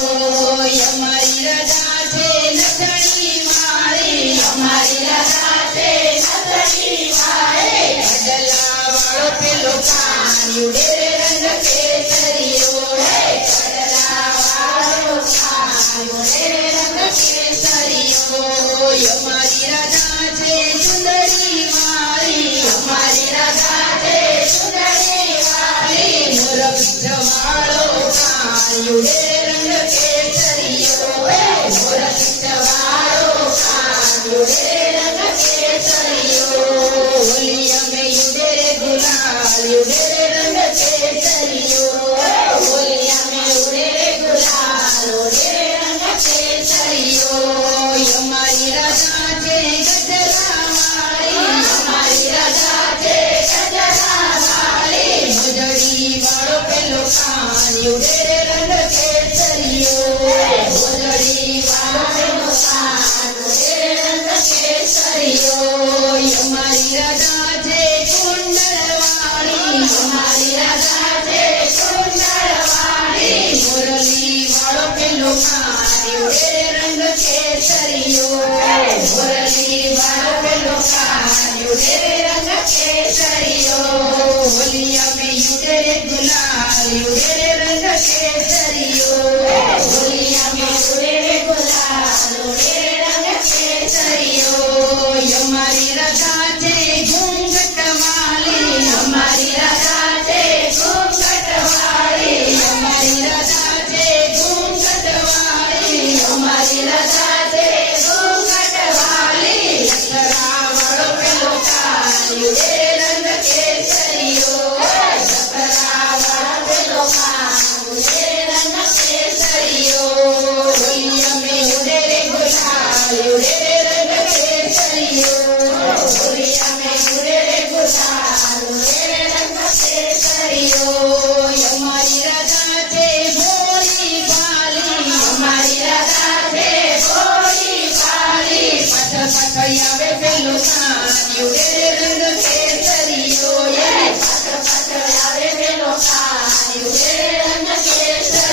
અમારી રાજા છે નથણી વાળી, અમારી રાજા છે નથણી વાળી, કડલા વાળો પેલો કાન્યો રે રંગ કેસરીયો, કડલા વાળો કાન્યો રે રંગ કેસરીયો. અમારી રાજા છે ચુંદડી વાળી, અમારી રાજા છે ચુંદડી વાળી, મોર પીઠ વાળો કાન્યો રે રંગ કેસરીયો, મોર પીઠ વાળો કાન્યો રે રંગ કેસરીયો. હોલી અમે યુડે રે ગુલાલ યુડે રે રંગ કેસરીયો, હોલી અમે ઉડે રે ગુલાલ ઉડે રે રંગ કેસરીયો. અમારી રાજા છે ગજરા વાળી, અમારી રાજા છે ગજરા વાળી, મોજડી વાળો પેલો કાન્યો રે રંગ કેસરીયો, મોજડી વાળો પેલો કાન્યો રે રંગ કેસરીયો. અમારી રાજા છે કુંડળ વાળી, અમારી રાજા છે કુંડળ વાળી, મુરલી વાળો પેલો કાન્યો રે રંગ કેસરીયો, મુરલી વાળો પેલો કાન્યો રે રંગ કેસરીયો. હોલી અમે યુડે રે ગુલાલ યુડે રે રંગ કેસરીયો, હોલી અમે ઉડે રે ગુલાલ ઉડે રે રંગ કેસરીયો. અમારી રાજા છે ઘૂંઘટ વાળી, અમારી રાજા છે ઘૂંઘટ વાળી, અમારી રાજા છે ઘૂંઘટ વાળી, અમારી રાજા છે ઘૂંઘટ વાળી, લખરા વાળો પેલો કાન્યો રે રંગ કેસરીયો, લખરા વાળો પેલો કાન્યો રે રંગ કેસરીયો. હોલી અમે ઉડે રે ગુલાલ ઉડે રે રંગ કેસરીયો, હોલી અમે ઉડે રે ગુલાલ ઉડે રે રંગ કેસરીયો. અમારી રાજા છે ભોળી ભાલી, અમારી રાજા છે ભોળી ભાલી, પથ પથ આવે પેલો કાન્યો રે રંગ કેસરીયો, પથ પથ આવે પેલો કાન્યો રે રંગ કેસરીયો.